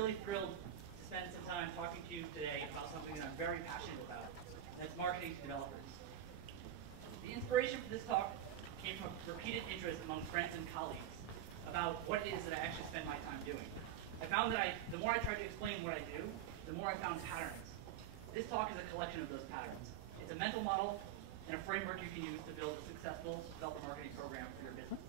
really thrilled to spend some time talking to you today about something that I'm very passionate about, and that's marketing to developers. The inspiration for this talk came from a repeated interest among friends and colleagues about what it is that I actually spend my time doing. I found that the more I tried to explain what I do, the more I found patterns. This talk is a collection of those patterns. It's a mental model and a framework you can use to build a successful developer marketing program for your business.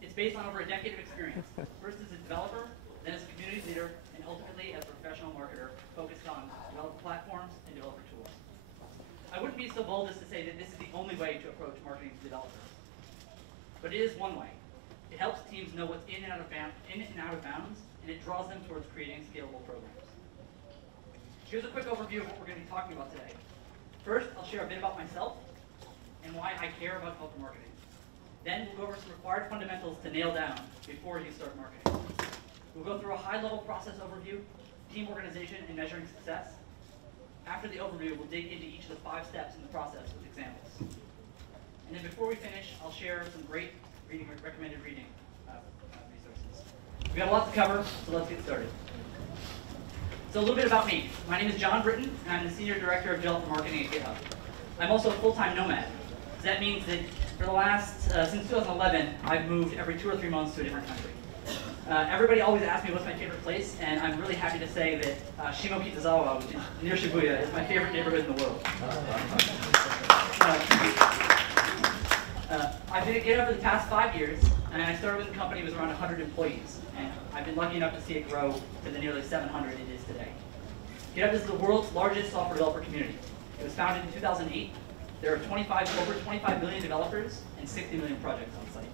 It's based on over a decade of experience, first as a developer, then as a community leader, and ultimately as a professional marketer focused on developer platforms and developer tools. I wouldn't be so bold as to say that this is the only way to approach marketing to developers, but it is one way. It helps teams know what's in and out of bounds, and it draws them towards creating scalable programs. Here's a quick overview of what we're going to be talking about today. First, I'll share a bit about myself and why I care about developer marketing. Then we'll go over some required fundamentals to nail down before you start marketing. We'll go through a high-level process overview, team organization, and measuring success. After the overview, we'll dig into each of the 5 steps in the process with examples. And then before we finish, I'll share some great recommended reading resources. We got a lot to cover, so let's get started. So a little bit about me. My name is John Britton, and I'm the Senior Director of Developer Marketing at GitHub. I'm also a full-time nomad. So that means that for the last, since 2011, I've moved every 2 or 3 months to a different country. Everybody always asks me what's my favorite place, and I'm really happy to say that Shimokitazawa, which is near Shibuya, is my favorite neighborhood in the world. I've been at GitHub for the past 5 years, and I started with a company with around 100 employees, and I've been lucky enough to see it grow to the nearly 700 it is today. GitHub is the world's largest software developer community. It was founded in 2008. There are over 25 million developers and 60 million projects on site.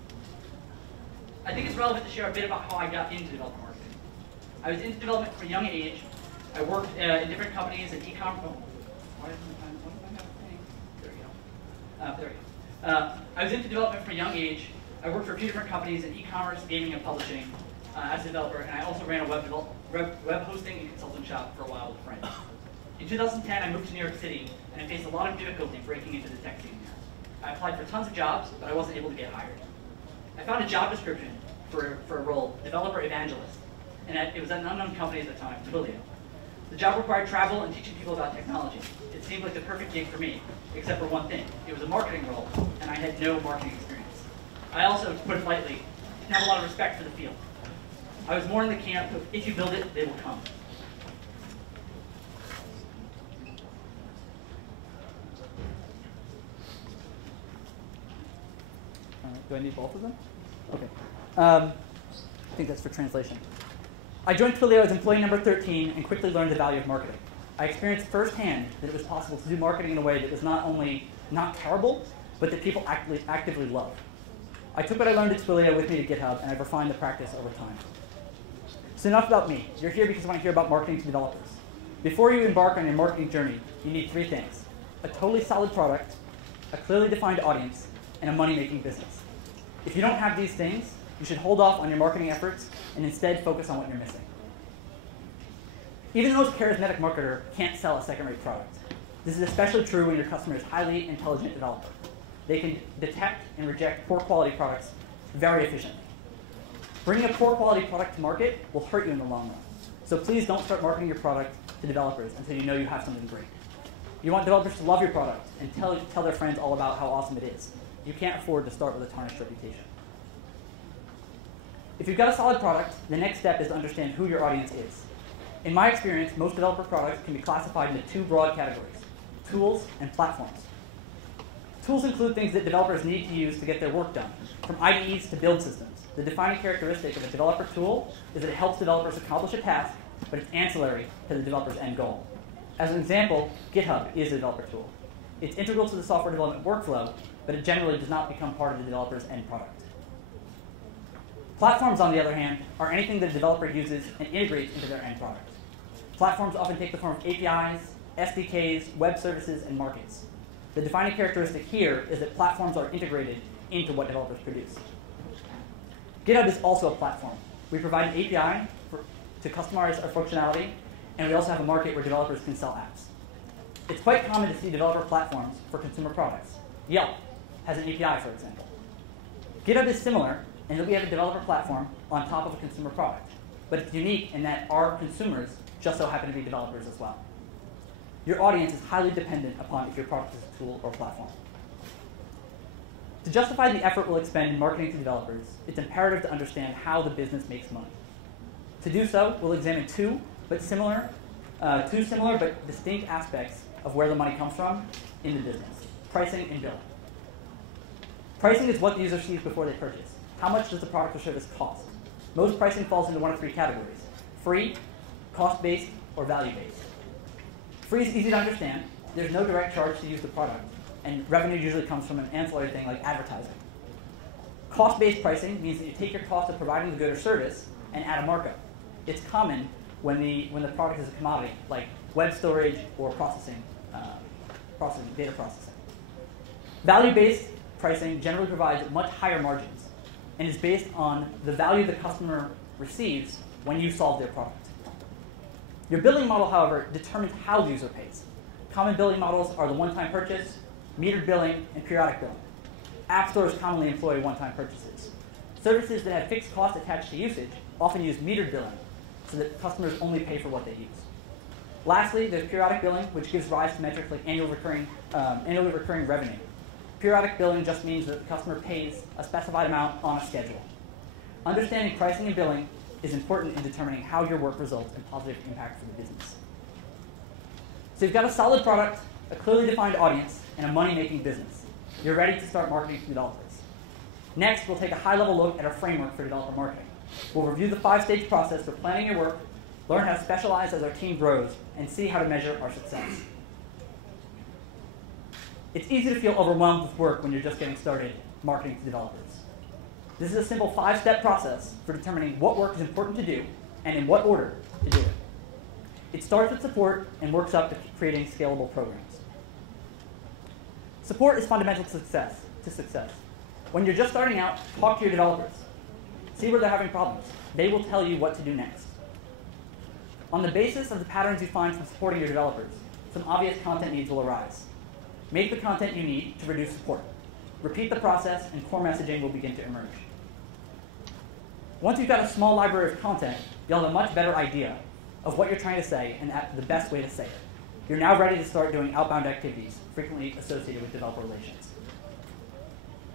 I think it's relevant to share a bit about how I got into developer marketing. I was into development from a young age. I worked in different companies in e-commerce. I was into development from a young age. I worked for a few different companies in e-commerce, gaming, and publishing as a developer, and I also ran a web hosting and consulting shop for a while with friends. In 2010, I moved to New York City, and I faced a lot of difficulty breaking into the tech scene there. I applied for tons of jobs, but I wasn't able to get hired. I found a job description for a role, developer evangelist, and it was at an unknown company at the time, Twilio. The job required travel and teaching people about technology. It seemed like the perfect gig for me, except for one thing. It was a marketing role, and I had no marketing experience. I also, to put it lightly, didn't have a lot of respect for the field. I was more in the camp of, if you build it, they will come. Do I need both of them? Okay. I think that's for translation. I joined Twilio as employee number 13 and quickly learned the value of marketing. I experienced firsthand that it was possible to do marketing in a way that was not only not terrible, but that people actively loved. I took what I learned at Twilio with me to GitHub, and I've refined the practice over time. So enough about me. You're here because you want to hear about marketing to developers. Before you embark on your marketing journey, you need 3 things: a totally solid product, a clearly defined audience, and a money-making business. If you don't have these things, you should hold off on your marketing efforts and instead focus on what you're missing. Even the most charismatic marketer can't sell a second-rate product. This is especially true when your customer is a highly intelligent developer. They can detect and reject poor quality products very efficiently. Bringing a poor quality product to market will hurt you in the long run. So please don't start marketing your product to developers until you know you have something great. You want developers to love your product and tell their friends all about how awesome it is. You can't afford to start with a tarnished reputation. If you've got a solid product, the next step is to understand who your audience is. In my experience, most developer products can be classified into 2 broad categories: tools and platforms. Tools include things that developers need to use to get their work done, from IDEs to build systems. The defining characteristic of a developer tool is that it helps developers accomplish a task, but it's ancillary to the developer's end goal. As an example, GitHub is a developer tool. It's integral to the software development workflow, but it generally does not become part of the developer's end product. Platforms, on the other hand, are anything that a developer uses and integrates into their end product. Platforms often take the form of APIs, SDKs, web services, and markets. The defining characteristic here is that platforms are integrated into what developers produce. GitHub is also a platform. We provide an API to customize our functionality, and we also have a market where developers can sell apps. It's quite common to see developer platforms for consumer products. Yelp has an API, for example. GitHub is similar in that we have a developer platform on top of a consumer product. but it's unique in that our consumers just so happen to be developers as well. Your audience is highly dependent upon if your product is a tool or platform. To justify the effort we'll expend in marketing to developers, it's imperative to understand how the business makes money. To do so, we'll examine two similar but distinct aspects of where the money comes from in the business: pricing and billing. Pricing is what the user sees before they purchase. How much does the product or service cost? Most pricing falls into one of three categories: free, cost-based, or value-based. Free is easy to understand. There's no direct charge to use the product, and revenue usually comes from an ancillary thing like advertising. Cost-based pricing means that you take your cost of providing the good or service and add a markup. It's common when the product is a commodity, like web storage or data processing. Value-based pricing generally provides much higher margins and is based on the value the customer receives when you solve their product. Your billing model, however, determines how the user pays. Common billing models are the one-time purchase, metered billing, and periodic billing. App stores commonly employ one-time purchases. Services that have fixed costs attached to usage often use metered billing so that customers only pay for what they use. Lastly, there's periodic billing, which gives rise to metrics like annually recurring revenue. Periodic billing just means that the customer pays a specified amount on a schedule. Understanding pricing and billing is important in determining how your work results in positive impact for the business. So you've got a solid product, a clearly defined audience, and a money-making business. You're ready to start marketing to developers. Next, we'll take a high-level look at our framework for developer marketing. We'll review the 5-stage process for planning your work, learn how to specialize as our team grows, and see how to measure our success. It's easy to feel overwhelmed with work when you're just getting started marketing to developers. This is a simple 5-step process for determining what work is important to do and in what order to do it. It starts with support and works up to creating scalable programs. Support is fundamental to success. When you're just starting out, talk to your developers. See where they're having problems. They will tell you what to do next. On the basis of the patterns you find from supporting your developers, some obvious content needs will arise. Make the content you need to reduce support. Repeat the process, and core messaging will begin to emerge. Once you've got a small library of content, you'll have a much better idea of what you're trying to say and the best way to say it. You're now ready to start doing outbound activities frequently associated with developer relations.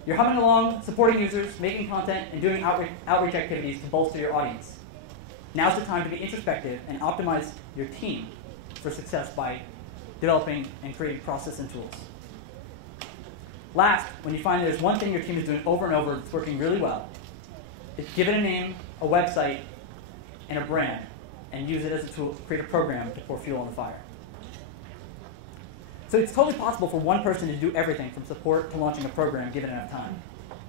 You're humming along, supporting users, making content, and doing outreach activities to bolster your audience. Now's the time to be introspective and optimize your team for success by developing and creating process and tools. Last, when you find there's one thing your team is doing over and over that's working really well, is give it a name, a website, and a brand, and use it as a tool to create a program to pour fuel on the fire. So it's totally possible for one person to do everything from support to launching a program given enough time.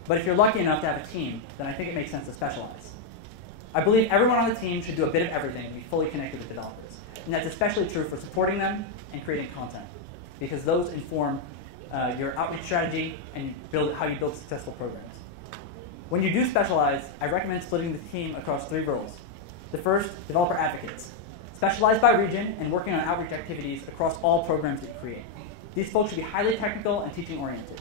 But if you're lucky enough to have a team, then I think it makes sense to specialize. I believe everyone on the team should do a bit of everything and be fully connected with developers. And that's especially true for supporting them and creating content, because those inform your outreach strategy and how you build successful programs. When you do specialize, I recommend splitting the team across 3 roles. The first, developer advocates. Specialize by region and working on outreach activities across all programs that you create. These folks should be highly technical and teaching-oriented.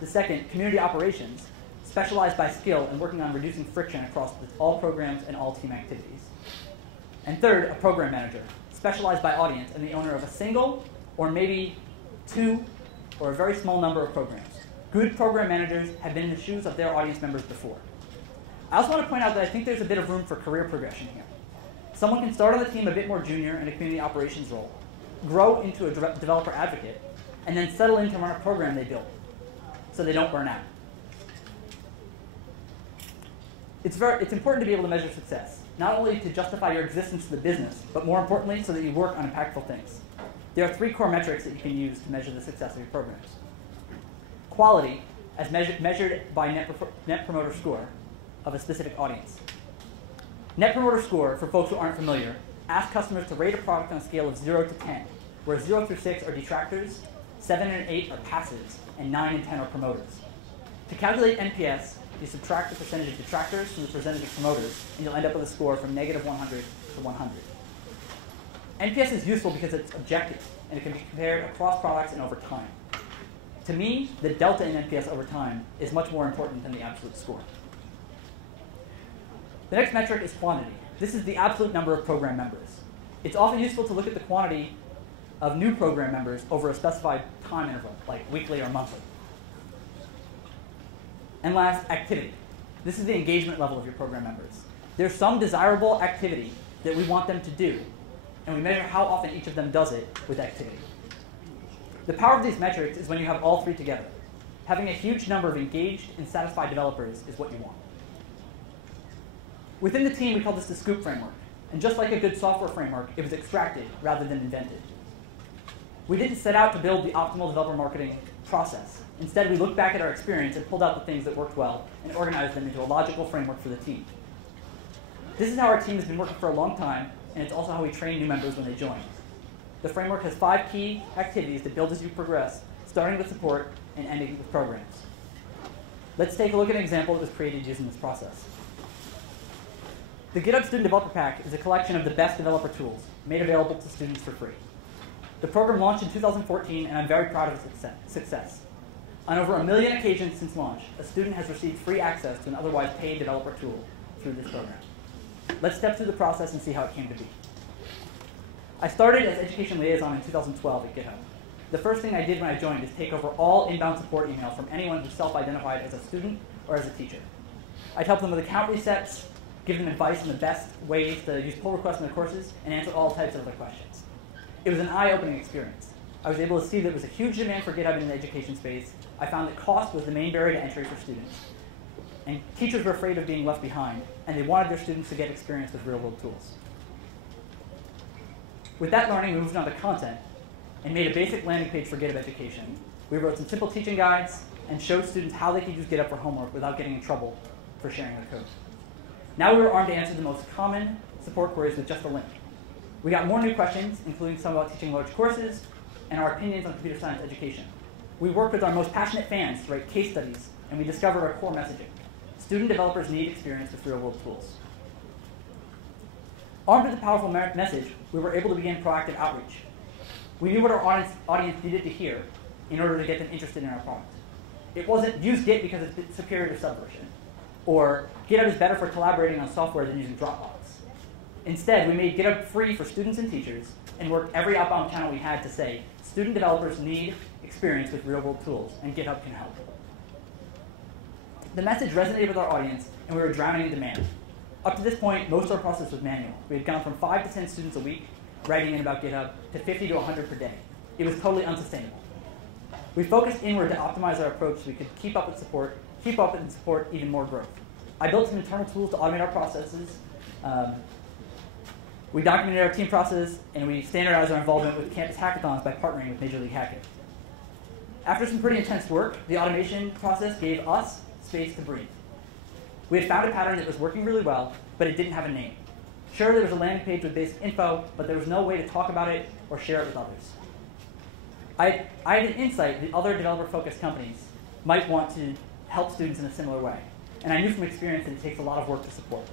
The second, community operations. Specialize by skill and working on reducing friction across all programs and all team activities. And third, a program manager. Specialize by audience and the owner of a single or maybe 2 or a very small number of programs. Good program managers have been in the shoes of their audience members before. I also want to point out that I think there's a bit of room for career progression here. Someone can start on the team a bit more junior in a community operations role, grow into a developer advocate, and then settle in to run a program they built so they don't burn out. It's important to be able to measure success, not only to justify your existence to the business, but more importantly, so that you work on impactful things. There are 3 core metrics that you can use to measure the success of your programs. Quality, as measured by Net Promoter Score of a specific audience. Net Promoter Score, for folks who aren't familiar, asks customers to rate a product on a scale of 0 to 10, where 0 through 6 are detractors, 7 and 8 are passives, and 9 and 10 are promoters. To calculate NPS, you subtract the percentage of detractors from the percentage of promoters, and you'll end up with a score from -100 to 100. NPS is useful because it's objective, and it can be compared across products and over time. To me, the delta in NPS over time is much more important than the absolute score. The next metric is quantity. This is the absolute number of program members. It's often useful to look at the quantity of new program members over a specified time interval, like weekly or monthly. And last, activity. This is the engagement level of your program members. There's some desirable activity that we want them to do, and we measure how often each of them does it with activity. The power of these metrics is when you have all three together. Having a huge number of engaged and satisfied developers is what you want. Within the team, we call this the scoop framework. And just like a good software framework, it was extracted rather than invented. We didn't set out to build the optimal developer marketing process. Instead, we looked back at our experience and pulled out the things that worked well and organized them into a logical framework for the team. This is how our team has been working for a long time, and it's also how we train new members when they join. The framework has 5 key activities that build as you progress, starting with support and ending with programs. Let's take a look at an example that was created using this process. The GitHub Student Developer Pack is a collection of the best developer tools made available to students for free. The program launched in 2014, and I'm very proud of its success. On over 1 million occasions since launch, a student has received free access to an otherwise paid developer tool through this program. Let's step through the process and see how it came to be. I started as education liaison in 2012 at GitHub. The first thing I did when I joined is take over all inbound support email from anyone who self-identified as a student or as a teacher. I'd help them with account resets, give them advice on the best ways to use pull requests in their courses, and answer all types of other questions. It was an eye-opening experience. I was able to see there was a huge demand for GitHub in the education space. I found that cost was the main barrier to entry for students. And teachers were afraid of being left behind, and they wanted their students to get experience with real-world tools. With that learning, we moved on to content and made a basic landing page for GitHub education. We wrote some simple teaching guides and showed students how they could use GitHub for homework without getting in trouble for sharing their code. Now we were armed to answer the most common support queries with just a link. We got more new questions, including some about teaching large courses and our opinions on computer science education. We worked with our most passionate fans to write case studies, and we discovered our core messaging. Student developers need experience with real-world tools. Armed with a powerful message, we were able to begin proactive outreach. We knew what our audience needed to hear in order to get them interested in our product. It wasn't use Git because it's superior to Subversion, or GitHub is better for collaborating on software than using Dropbox. Instead, we made GitHub free for students and teachers and worked every outbound channel we had to say, student developers need experience with real-world tools, and GitHub can help. The message resonated with our audience, and we were drowning in demand. Up to this point, most of our process was manual. We had gone from 5 to 10 students a week writing in about GitHub to 50 to 100 per day. It was totally unsustainable. We focused inward to optimize our approach so we could keep up and support even more growth. I built some internal tools to automate our processes. We documented our team process, and we standardized our involvement with campus hackathons by partnering with Major League Hacking. After some pretty intense work, the automation process gave us space to breathe. We had found a pattern that was working really well, but it didn't have a name. Sure, there was a landing page with basic info, but there was no way to talk about it or share it with others. I had an insight that other developer-focused companies might want to help students in a similar way, and I knew from experience that it takes a lot of work to support.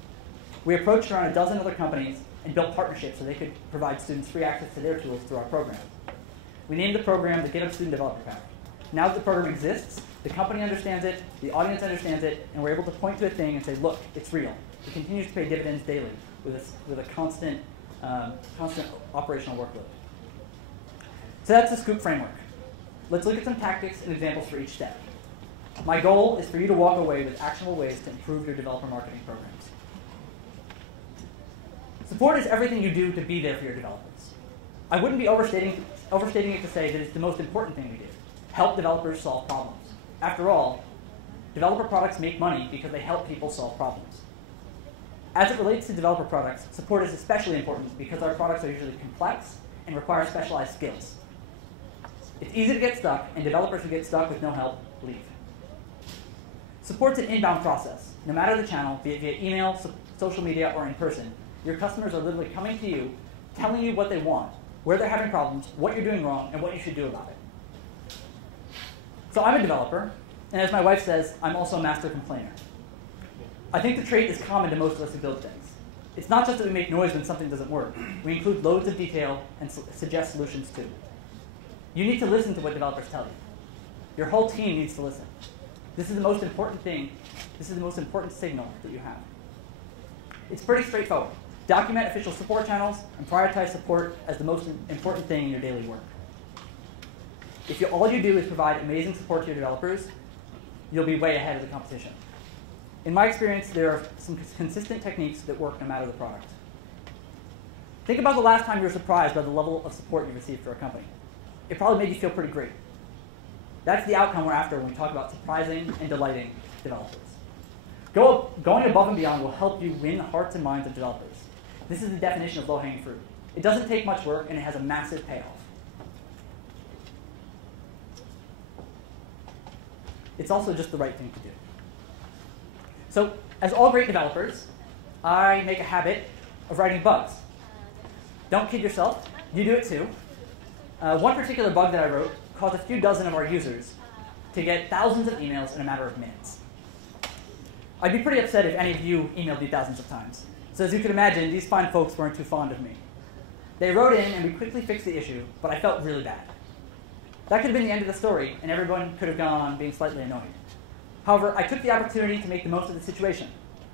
We approached around a dozen other companies and built partnerships so they could provide students free access to their tools through our program. We named the program the GitHub Student Developer Pack. Now that the program exists, the company understands it, the audience understands it, and we're able to point to a thing and say, look, it's real. It continues to pay dividends daily with a constant operational workload. So that's the Scoop framework. Let's look at some tactics and examples for each step. My goal is for you to walk away with actionable ways to improve your developer marketing programs. Support is everything you do to be there for your developers. I wouldn't be overstating it to say that it's the most important thing we do. Help developers solve problems. After all, developer products make money because they help people solve problems. As it relates to developer products, support is especially important because our products are usually complex and require specialized skills. It's easy to get stuck, and developers who get stuck with no help leave. Support's an inbound process. No matter the channel, be it via email, social media, or in person, your customers are literally coming to you, telling you what they want, where they're having problems, what you're doing wrong, and what you should do about it. So I'm a developer, and as my wife says, I'm also a master complainer. I think the trait is common to most of us who build things. It's not just that we make noise when something doesn't work. We include loads of detail and suggest solutions too. You need to listen to what developers tell you. Your whole team needs to listen. This is the most important thing. This is the most important signal that you have. It's pretty straightforward. Document official support channels and prioritize support as the most important thing in your daily work. If all you do is provide amazing support to your developers, you'll be way ahead of the competition. In my experience, there are some consistent techniques that work no matter the product. Think about the last time you were surprised by the level of support you received for a company. It probably made you feel pretty great. That's the outcome we're after when we talk about surprising and delighting developers. Going above and beyond will help you win the hearts and minds of developers. This is the definition of low-hanging fruit. It doesn't take much work, and it has a massive payoff. It's also just the right thing to do. So, as all great developers, I make a habit of writing bugs. Don't kid yourself. You do it too. One particular bug that I wrote caused a few dozen of our users to get thousands of emails in a matter of minutes. I'd be pretty upset if any of you emailed me thousands of times. So as you can imagine, these fine folks weren't too fond of me. They wrote in, and we quickly fixed the issue, but I felt really bad. That could have been the end of the story, and everyone could have gone on being slightly annoyed. However, I took the opportunity to make the most of the situation.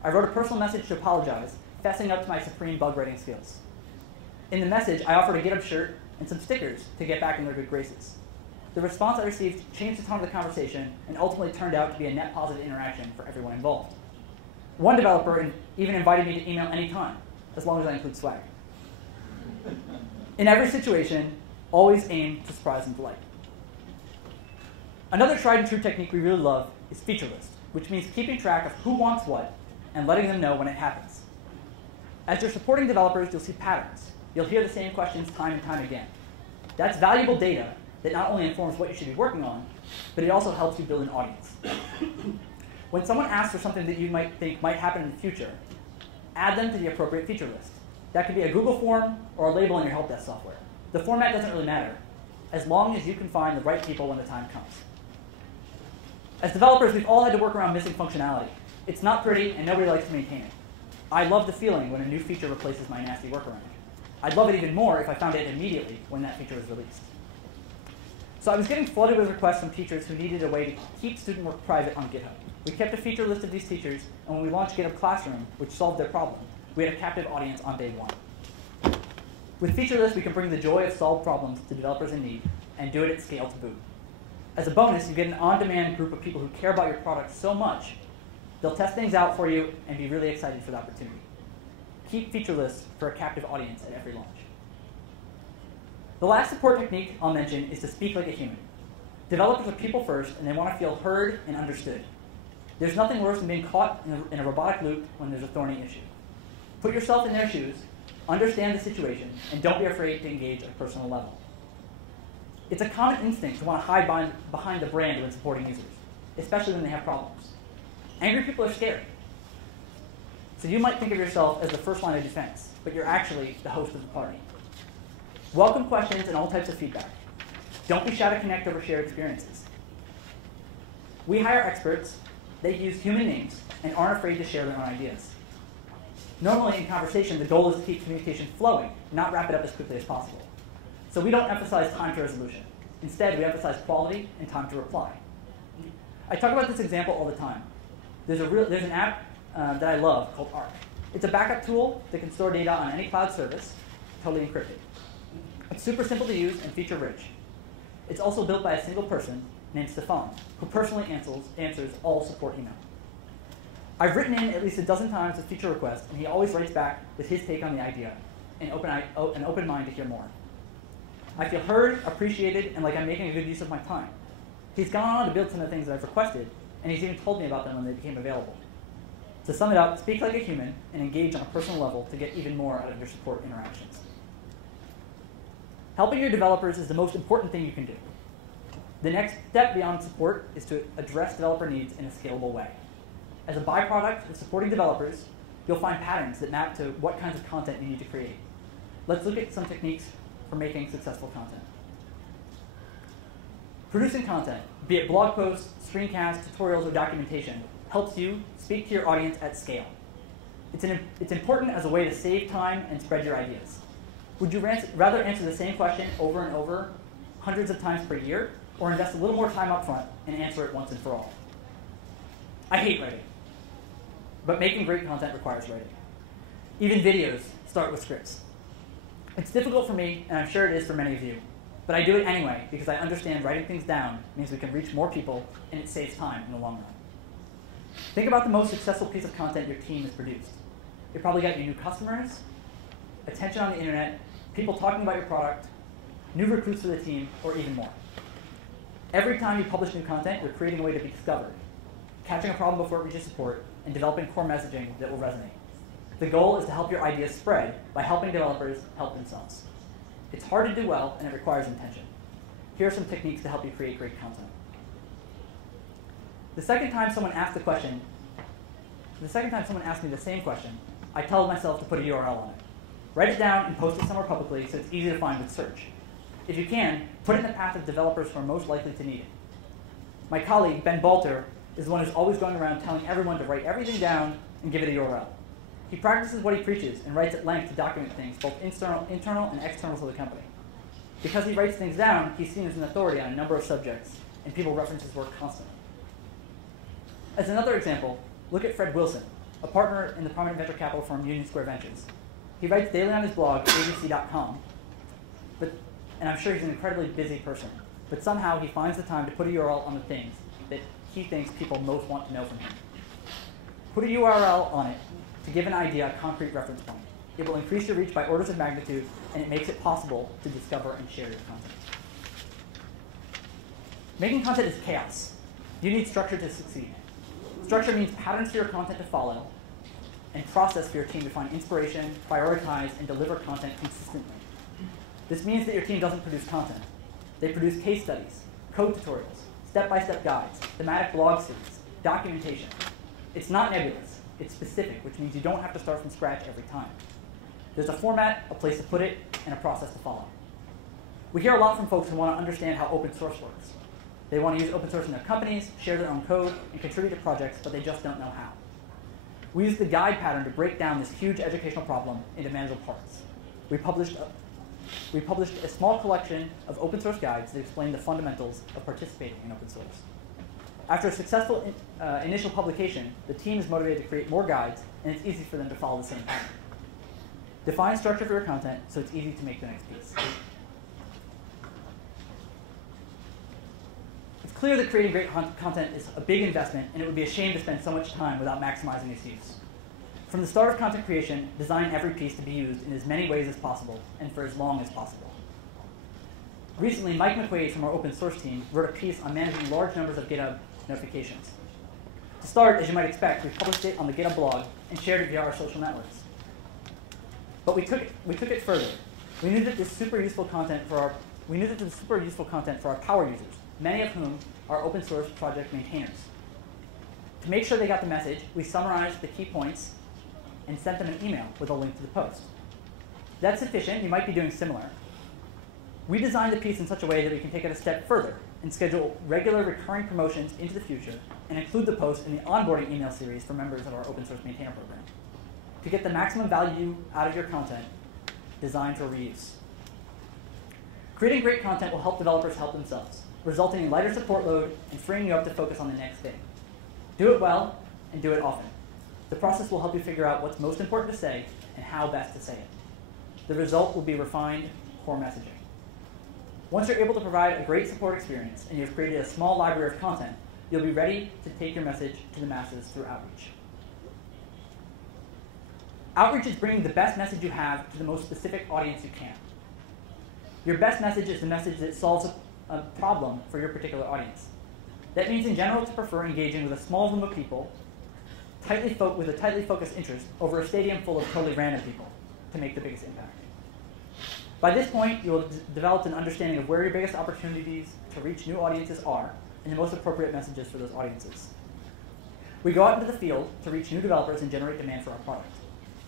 I wrote a personal message to apologize, fessing up to my supreme bug writing skills. In the message, I offered a GitHub shirt and some stickers to get back in their good graces. The response I received changed the tone of the conversation and ultimately turned out to be a net positive interaction for everyone involved. One developer even invited me to email anytime, as long as I include swag. In every situation, always aim to surprise and delight. Another tried and true technique we really love is feature list, which means keeping track of who wants what and letting them know when it happens. As you're supporting developers, you'll see patterns. You'll hear the same questions time and time again. That's valuable data that not only informs what you should be working on, but it also helps you build an audience. When someone asks for something that you might think might happen in the future, add them to the appropriate feature list. That could be a Google form or a label in your help desk software. The format doesn't really matter, as long as you can find the right people when the time comes. As developers, we've all had to work around missing functionality. It's not pretty, and nobody likes to maintain it. I love the feeling when a new feature replaces my nasty workaround. I'd love it even more if I found it immediately when that feature was released. So I was getting flooded with requests from teachers who needed a way to keep student work private on GitHub. We kept a feature list of these teachers, and when we launched GitHub Classroom, which solved their problem, we had a captive audience on day one. With feature lists, we can bring the joy of solved problems to developers in need and do it at scale to boot. As a bonus, you get an on-demand group of people who care about your product so much, they'll test things out for you and be really excited for the opportunity. Keep feature lists for a captive audience at every launch. The last support technique I'll mention is to speak like a human. Developers are people first, and they want to feel heard and understood. There's nothing worse than being caught in a robotic loop when there's a thorny issue. Put yourself in their shoes, understand the situation, and don't be afraid to engage at a personal level. It's a common instinct to want to hide behind the brand when supporting users, especially when they have problems. Angry people are scared. So you might think of yourself as the first line of defense, but you're actually the host of the party. Welcome questions and all types of feedback. Don't be shy to connect over shared experiences. We hire experts, they use human names, and aren't afraid to share their own ideas. Normally in conversation, the goal is to keep communication flowing, not wrap it up as quickly as possible. So we don't emphasize time to resolution. Instead, we emphasize quality and time to reply. I talk about this example all the time. There's an app that I love called Arc. It's a backup tool that can store data on any cloud service, totally encrypted. It's super simple to use and feature-rich. It's also built by a single person named Stefan, who personally answers all support email. I've written in at least a dozen times a feature request, and he always writes back with his take on the idea and an open mind to hear more. I feel heard, appreciated, and like I'm making a good use of my time. He's gone on to build some of the things that I've requested, and he's even told me about them when they became available. To sum it up, speak like a human and engage on a personal level to get even more out of your support interactions. Helping your developers is the most important thing you can do. The next step beyond support is to address developer needs in a scalable way. As a byproduct of supporting developers, you'll find patterns that map to what kinds of content you need to create. Let's look at some techniques for making successful content. Producing content, be it blog posts, screencasts, tutorials, or documentation, helps you speak to your audience at scale. It's important as a way to save time and spread your ideas. Would you rather answer the same question over and over, hundreds of times per year, or invest a little more time up front and answer it once and for all? I hate writing, but making great content requires writing. Even videos start with scripts. It's difficult for me, and I'm sure it is for many of you, but I do it anyway because I understand writing things down means we can reach more people and it saves time in the long run. Think about the most successful piece of content your team has produced. It probably got you new customers, attention on the internet, people talking about your product, new recruits for the team, or even more. Every time you publish new content, you're creating a way to be discovered, catching a problem before it reaches support, and developing core messaging that will resonate. The goal is to help your ideas spread by helping developers help themselves. It's hard to do well, and it requires intention. Here are some techniques to help you create great content. The second time someone asks me the same question, I tell myself to put a URL on it. Write it down and post it somewhere publicly so it's easy to find with search. If you can, put it in the path of developers who are most likely to need it. My colleague, Ben Balter, is the one who's always going around telling everyone to write everything down and give it a URL. He practices what he preaches and writes at length to document things, both internal and external to the company. Because he writes things down, he's seen as an authority on a number of subjects, and people reference his work constantly. As another example, look at Fred Wilson, a partner in the prominent venture capital firm Union Square Ventures. He writes daily on his blog, abc.com, and I'm sure he's an incredibly busy person, but somehow he finds the time to put a URL on the things that he thinks people most want to know from him. Put a URL on it to give an idea a concrete reference point. It will increase your reach by orders of magnitude, and it makes it possible to discover and share your content. Making content is chaos. You need structure to succeed. Structure means patterns for your content to follow, and process for your team to find inspiration, prioritize, and deliver content consistently. This means that your team doesn't produce content. They produce case studies, code tutorials, step-by-step guides, thematic blog series, documentation. It's not nebulous. It's specific, which means you don't have to start from scratch every time. There's a format, a place to put it, and a process to follow. We hear a lot from folks who want to understand how open source works. They want to use open source in their companies, share their own code, and contribute to projects, but they just don't know how. We use the guide pattern to break down this huge educational problem into manageable parts. We published a small collection of open source guides that explain the fundamentals of participating in open source. After a successful initial publication, the team is motivated to create more guides, and it's easy for them to follow the same pattern. Define structure for your content so it's easy to make the next piece. It's clear that creating great content is a big investment, and it would be a shame to spend so much time without maximizing its use. From the start of content creation, design every piece to be used in as many ways as possible and for as long as possible. Recently, Mike McQuaid from our open source team wrote a piece on managing large numbers of GitHub notifications. To start, as you might expect, we published it on the GitHub blog and shared it via our social networks. But we took it further. We knew that this super useful content for our power users, many of whom are open source project maintainers. To make sure they got the message, we summarized the key points and sent them an email with a link to the post. That's sufficient. You might be doing similar. We designed the piece in such a way that we can take it a step further and schedule regular recurring promotions into the future and include the post in the onboarding email series for members of our open source maintainer program. To get the maximum value out of your content, design for reuse. Creating great content will help developers help themselves, resulting in lighter support load and freeing you up to focus on the next thing. Do it well and do it often. The process will help you figure out what's most important to say and how best to say it. The result will be refined core messaging. Once you're able to provide a great support experience and you've created a small library of content, you'll be ready to take your message to the masses through outreach. Outreach is bringing the best message you have to the most specific audience you can. Your best message is the message that solves a problem for your particular audience. That means in general to prefer engaging with a small group of people with a tightly focused interest over a stadium full of totally random people to make the biggest impact. By this point, you will have developed an understanding of where your biggest opportunities to reach new audiences are and the most appropriate messages for those audiences. We go out into the field to reach new developers and generate demand for our product.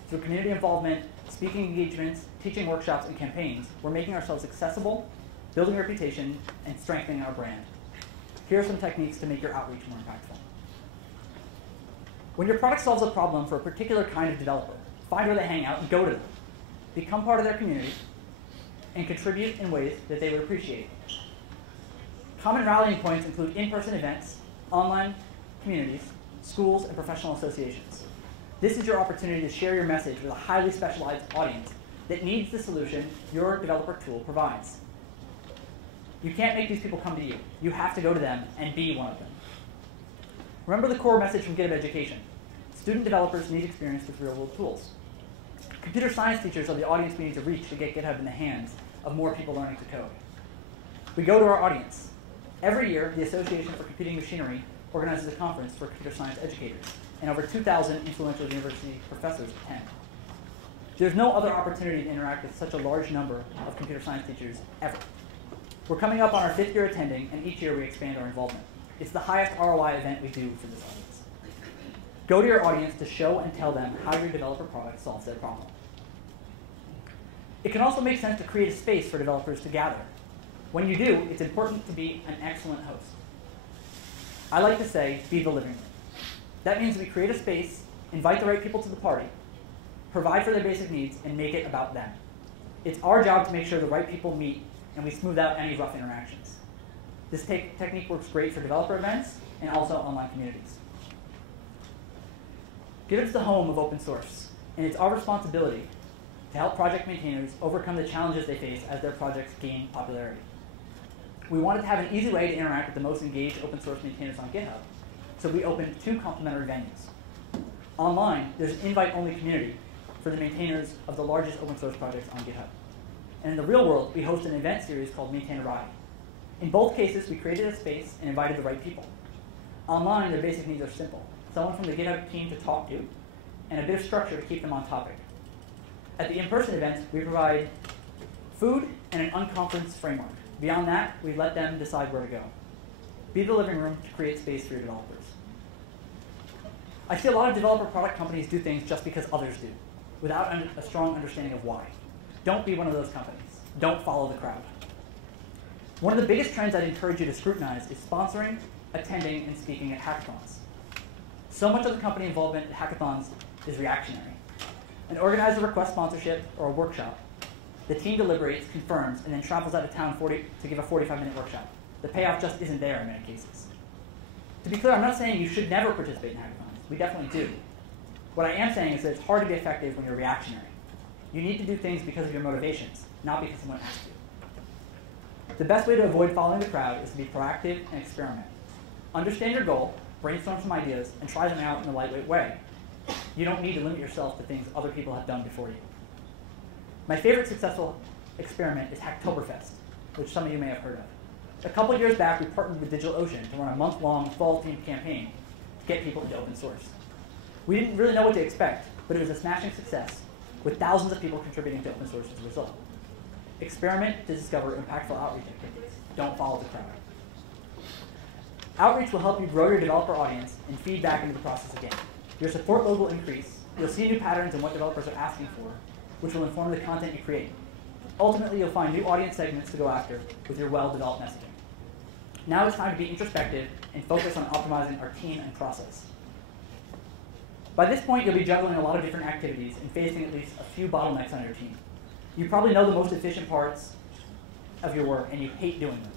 Through community involvement, speaking engagements, teaching workshops, and campaigns, we're making ourselves accessible, building reputation, and strengthening our brand. Here are some techniques to make your outreach more impactful. When your product solves a problem for a particular kind of developer, find where they hang out and go to them. Become part of their community and contribute in ways that they would appreciate. Common rallying points include in-person events, online communities, schools, and professional associations. This is your opportunity to share your message with a highly specialized audience that needs the solution your developer tool provides. You can't make these people come to you. You have to go to them and be one of them. Remember the core message from GitHub Education. Student developers need experience with real-world tools. Computer science teachers are the audience we need to reach to get GitHub in the hands of more people learning to code. We go to our audience. Every year, the Association for Computing Machinery organizes a conference for computer science educators, and over 2,000 influential university professors attend. There's no other opportunity to interact with such a large number of computer science teachers ever. We're coming up on our 5th year attending, and each year we expand our involvement. It's the highest ROI event we do for this audience. Go to your audience to show and tell them how your developer product solves their problem. It can also make sense to create a space for developers to gather. When you do, it's important to be an excellent host. I like to say, be the living room. That means we create a space, invite the right people to the party, provide for their basic needs, and make it about them. It's our job to make sure the right people meet and we smooth out any rough interactions. This technique works great for developer events and also online communities. GitHub is the home of open source, and it's our responsibility to help project maintainers overcome the challenges they face as their projects gain popularity. We wanted to have an easy way to interact with the most engaged open source maintainers on GitHub, so we opened 2 complementary venues. Online, there's an invite-only community for the maintainers of the largest open source projects on GitHub. And in the real world, we host an event series called Maintainerati. In both cases, we created a space and invited the right people. Online, their basic needs are simple. Someone from the GitHub team to talk to, and a bit of structure to keep them on topic. At the in-person events, we provide food and an unconference framework. Beyond that, we let them decide where to go. Be the living room to create space for your developers. I see a lot of developer product companies do things just because others do, without a strong understanding of why. Don't be one of those companies. Don't follow the crowd. One of the biggest trends I'd encourage you to scrutinize is sponsoring, attending, and speaking at hackathons. So much of the company involvement at hackathons is reactionary. An organizer requests sponsorship or a workshop. The team deliberates, confirms, and then travels out of town to give a 45-minute workshop. The payoff just isn't there in many cases. To be clear, I'm not saying you should never participate in hackathons. We definitely do. What I am saying is that it's hard to be effective when you're reactionary. You need to do things because of your motivations, not because someone asked you. The best way to avoid following the crowd is to be proactive and experiment. Understand your goal, brainstorm some ideas, and try them out in a lightweight way. You don't need to limit yourself to things other people have done before you. My favorite successful experiment is Hacktoberfest, which some of you may have heard of. A couple years back, we partnered with DigitalOcean to run a month-long fall-themed campaign to get people into open source. We didn't really know what to expect, but it was a smashing success, with thousands of people contributing to open source as a result. Experiment to discover impactful outreach activities. Don't follow the crowd. Outreach will help you grow your developer audience and feed back into the process again. Your support load will increase. You'll see new patterns in what developers are asking for, which will inform the content you create. Ultimately, you'll find new audience segments to go after with your well-developed messaging. Now it's time to be introspective and focus on optimizing our team and process. By this point, you'll be juggling a lot of different activities and facing at least a few bottlenecks on your team. You probably know the most efficient parts of your work, and you hate doing them.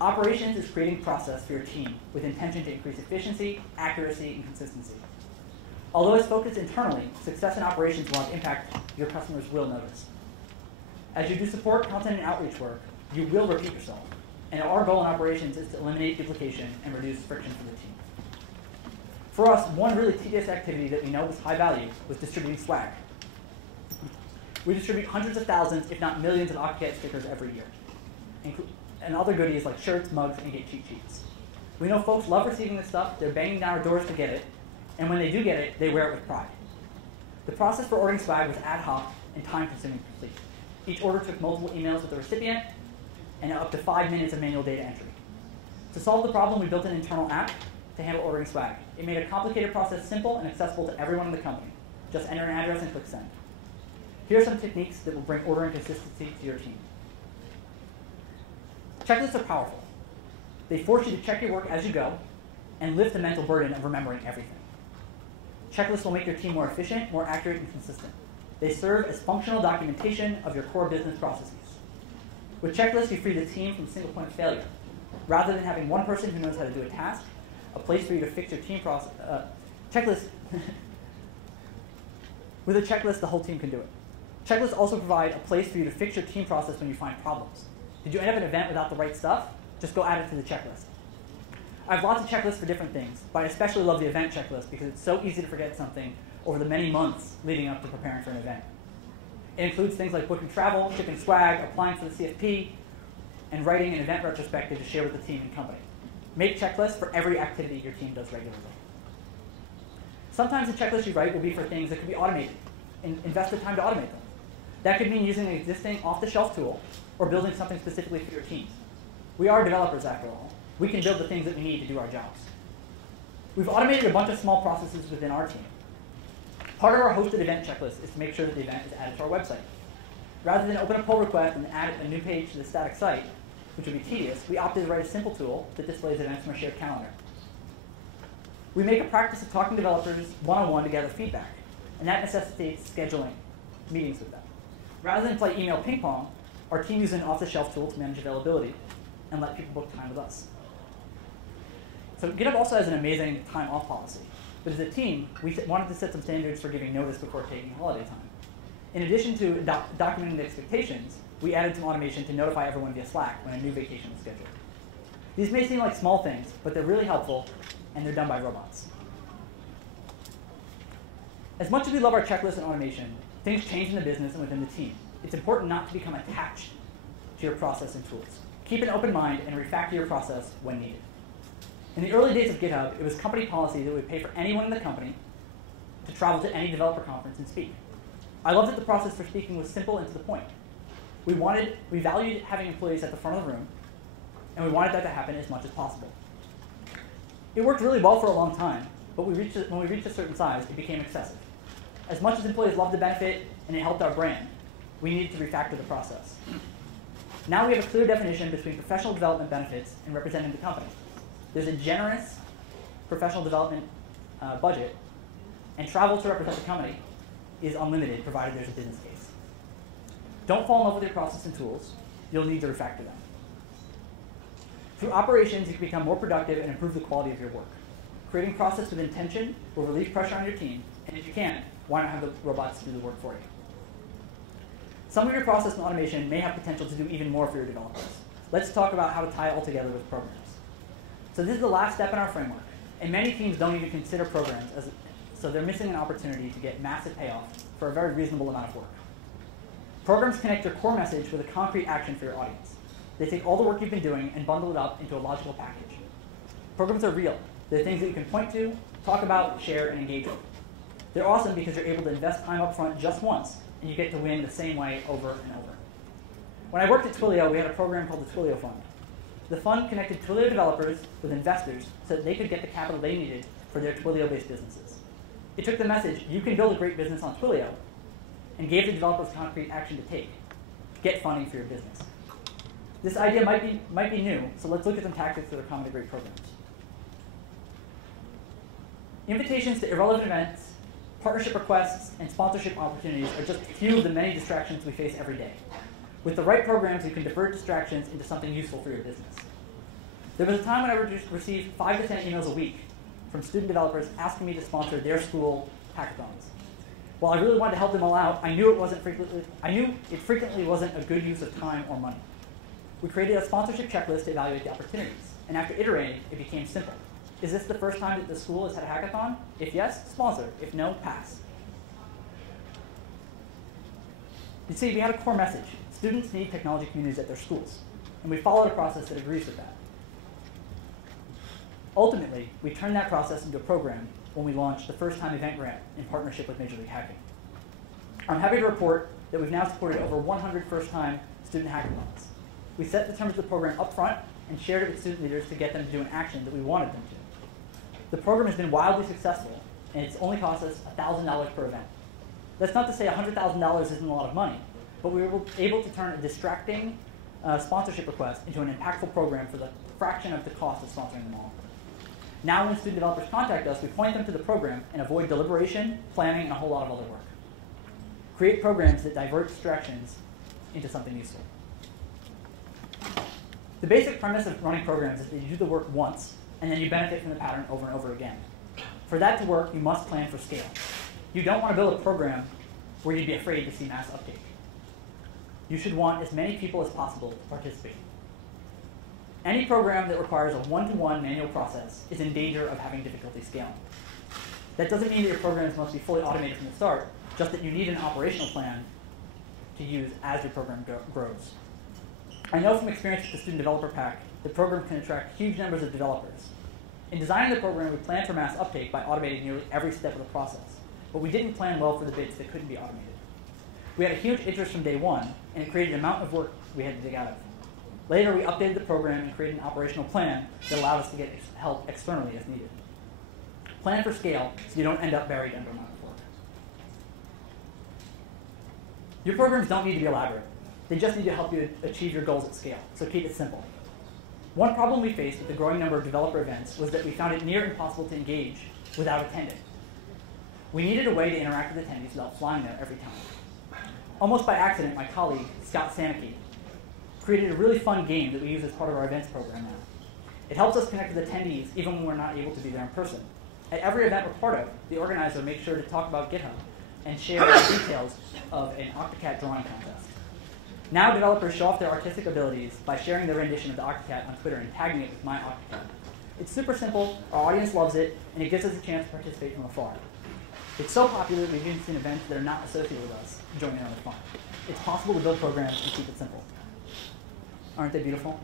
Operations is creating process for your team with intention to increase efficiency, accuracy, and consistency. Although it's focused internally, success in operations will have impact your customers will notice. As you do support, content, and outreach work, you will repeat yourself. And our goal in operations is to eliminate duplication and reduce friction for the team. For us, one really tedious activity that we know was high value was distributing swag. We distribute hundreds of thousands, if not millions, of Octopus stickers every year, and other goodies like shirts, mugs, and Git cheat sheets. We know folks love receiving this stuff. They're banging down our doors to get it, and when they do get it, they wear it with pride. The process for ordering swag was ad hoc and time-consuming to complete. Each order took multiple emails with the recipient and up to 5 minutes of manual data entry. To solve the problem, we built an internal app to handle ordering swag. It made a complicated process simple and accessible to everyone in the company. Just enter an address and click send. Here are some techniques that will bring ordering consistency to your team. Checklists are powerful. They force you to check your work as you go and lift the mental burden of remembering everything. Checklists will make your team more efficient, more accurate, and consistent. They serve as functional documentation of your core business processes. With checklists, you free the team from single point of failure. Rather than having one person who knows how to do a task, a place for you to fix your team process, checklists With a checklist, the whole team can do it. Checklists also provide a place for you to fix your team process when you find problems. Did you end up at an event without the right stuff? Just go add it to the checklist. I have lots of checklists for different things, but I especially love the event checklist because it's so easy to forget something over the many months leading up to preparing for an event. It includes things like booking travel, shipping swag, applying for the CFP, and writing an event retrospective to share with the team and company. Make checklists for every activity your team does regularly. Sometimes the checklist you write will be for things that could be automated, and invest the time to automate them. That could mean using an existing off-the-shelf tool or building something specifically for your teams. We are developers, after all. We can build the things that we need to do our jobs. We've automated a bunch of small processes within our team. Part of our hosted event checklist is to make sure that the event is added to our website. Rather than open a pull request and add a new page to the static site, which would be tedious, we opted to write a simple tool that displays events from a shared calendar. We make a practice of talking to developers one-on-one to gather feedback, and that necessitates scheduling meetings with them. Rather than play email ping pong, our team uses an off-the-shelf tool to manage availability and let people book time with us. So GitHub also has an amazing time-off policy. But as a team, we wanted to set some standards for giving notice before taking holiday time. In addition to documenting the expectations, we added some automation to notify everyone via Slack when a new vacation was scheduled. These may seem like small things, but they're really helpful, and they're done by robots. As much as we love our checklist and automation, things change in the business and within the team. It's important not to become attached to your process and tools. Keep an open mind and refactor your process when needed. In the early days of GitHub, it was company policy that we would pay for anyone in the company to travel to any developer conference and speak. I loved that the process for speaking was simple and to the point. We valued having employees at the front of the room, and we wanted that to happen as much as possible. It worked really well for a long time, but when we reached a certain size, it became excessive. As much as employees loved the benefit and it helped our brand, we needed to refactor the process. Now we have a clear definition between professional development benefits and representing the company. There's a generous professional development budget, and travel to represent the company is unlimited, provided there's a business case. Don't fall in love with your process and tools. You'll need to refactor them. Through operations, you can become more productive and improve the quality of your work. Creating process with intention will relieve pressure on your team, and if you can, why not have the robots do the work for you? Some of your process and automation may have potential to do even more for your developers. Let's talk about how to tie it all together with programs. So this is the last step in our framework, and many teams don't even consider programs, so they're missing an opportunity to get massive payoff for a very reasonable amount of work. Programs connect your core message with a concrete action for your audience. They take all the work you've been doing and bundle it up into a logical package. Programs are real. They're things that you can point to, talk about, share, and engage with. They're awesome because you're able to invest time up front just once, and you get to win the same way over and over. When I worked at Twilio, we had a program called the Twilio Fund. The fund connected Twilio developers with investors so that they could get the capital they needed for their Twilio-based businesses. It took the message, you can build a great business on Twilio, and gave the developers concrete action to take. Get funding for your business. This idea might be new, so let's look at some tactics that are common to great programs. Invitations to irrelevant events, partnership requests, and sponsorship opportunities are just a few of the many distractions we face every day. With the right programs, you can divert distractions into something useful for your business. There was a time when I received 5 to 10 emails a week from student developers asking me to sponsor their school hackathons. While I really wanted to help them all out, I knew it frequently wasn't a good use of time or money. We created a sponsorship checklist to evaluate the opportunities, and after iterating, it became simple. Is this the first time that the school has had a hackathon? If yes, sponsor. If no, pass. You see, we had a core message. Students need technology communities at their schools, and we followed a process that agrees with that. Ultimately, we turned that process into a program when we launched the first-time event grant in partnership with Major League Hacking. I'm happy to report that we've now supported over 100 first-time student hackathons. We set the terms of the program up front and shared it with student leaders to get them to do an action that we wanted them to. The program has been wildly successful, and it's only cost us $1,000 per event. That's not to say $100,000 isn't a lot of money, but we were able to turn a distracting sponsorship request into an impactful program for the fraction of the cost of sponsoring them all. Now when student developers contact us, we point them to the program and avoid deliberation, planning, and a whole lot of other work. Create programs that divert distractions into something useful. The basic premise of running programs is that you do the work once, and then you benefit from the pattern over and over again. For that to work, you must plan for scale. You don't want to build a program where you'd be afraid to see mass uptake. You should want as many people as possible to participate. Any program that requires a one-to-one manual process is in danger of having difficulty scaling. That doesn't mean that your programs must be fully automated from the start, just that you need an operational plan to use as your program grows. I know from experience with the Student Developer Pack, the program can attract huge numbers of developers. In designing the program, we planned for mass uptake by automating nearly every step of the process, but we didn't plan well for the bits that couldn't be automated. We had a huge interest from day one, and it created an amount of work we had to dig out of. Later, we updated the program and created an operational plan that allowed us to get help externally as needed. Plan for scale so you don't end up buried under a amount of work. Your programs don't need to be elaborate. They just need to help you achieve your goals at scale, so keep it simple. One problem we faced with the growing number of developer events was that we found it near impossible to engage without attending. We needed a way to interact with attendees without flying there every time. Almost by accident, my colleague, Scott Sanicky, created a really fun game that we use as part of our events program now. It helps us connect with attendees even when we're not able to be there in person. At every event we're part of, the organizer makes sure to talk about GitHub and share the details of an Octocat drawing contest. Now developers show off their artistic abilities by sharing their rendition of the Octocat on Twitter and tagging it with my Octocat. It's super simple, our audience loves it, and it gives us a chance to participate from afar. It's so popular that we've even seen events that are not associated with us join in on the fun. It's possible to build programs and keep it simple. Aren't they beautiful?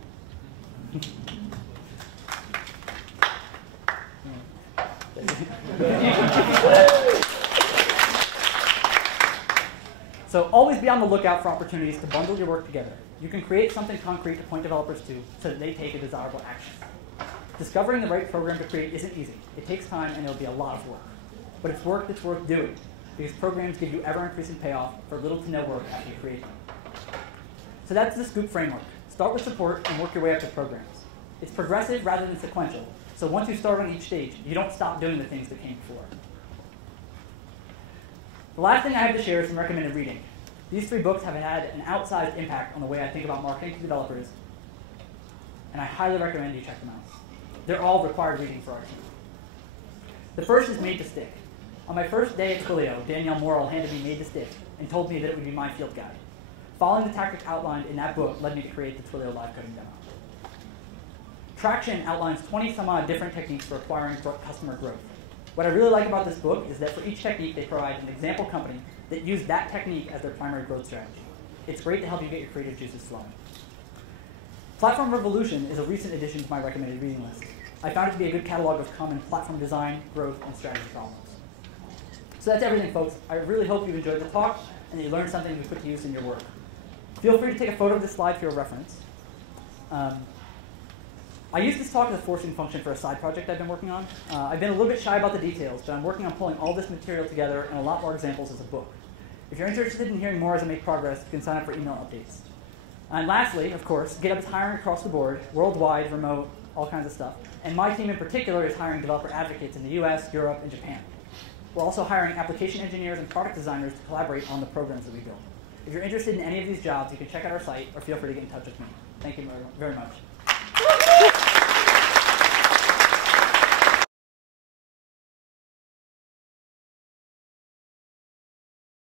So always be on the lookout for opportunities to bundle your work together. You can create something concrete to point developers to so that they take a desirable action. Discovering the right program to create isn't easy. It takes time and it'll be a lot of work. But it's work that's worth doing because programs give you ever-increasing payoff for little to no work after you create them. So that's the Scoop framework. Start with support and work your way up to programs. It's progressive rather than sequential. So once you start on each stage, you don't stop doing the things that came before. The last thing I have to share is some recommended reading. These 3 books have had an outsized impact on the way I think about marketing to developers, and I highly recommend you check them out. They're all required reading for our team. The first is Made to Stick. On my first day at Twilio, Danielle Morrill handed me Made to Stick and told me that it would be my field guide. Following the tactics outlined in that book led me to create the Twilio live coding demo. Traction outlines 20-some-odd different techniques for acquiring customer growth. What I really like about this book is that for each technique, they provide an example company that used that technique as their primary growth strategy. It's great to help you get your creative juices flowing. Platform Revolution is a recent addition to my recommended reading list. I found it to be a good catalog of common platform design, growth, and strategy problems. So that's everything, folks. I really hope you enjoyed the talk and that you learned something to put to use in your work. Feel free to take a photo of this slide for your reference. I used this talk as a forcing function for a side project I've been working on. I've been a little bit shy about the details, but I'm working on pulling all this material together and a lot more examples as a book. If you're interested in hearing more as I make progress, you can sign up for email updates. And lastly, of course, GitHub is hiring across the board, worldwide, remote, all kinds of stuff. And my team in particular is hiring developer advocates in the US, Europe, and Japan. We're also hiring application engineers and product designers to collaborate on the programs that we build. If you're interested in any of these jobs, you can check out our site or feel free to get in touch with me. Thank you very much.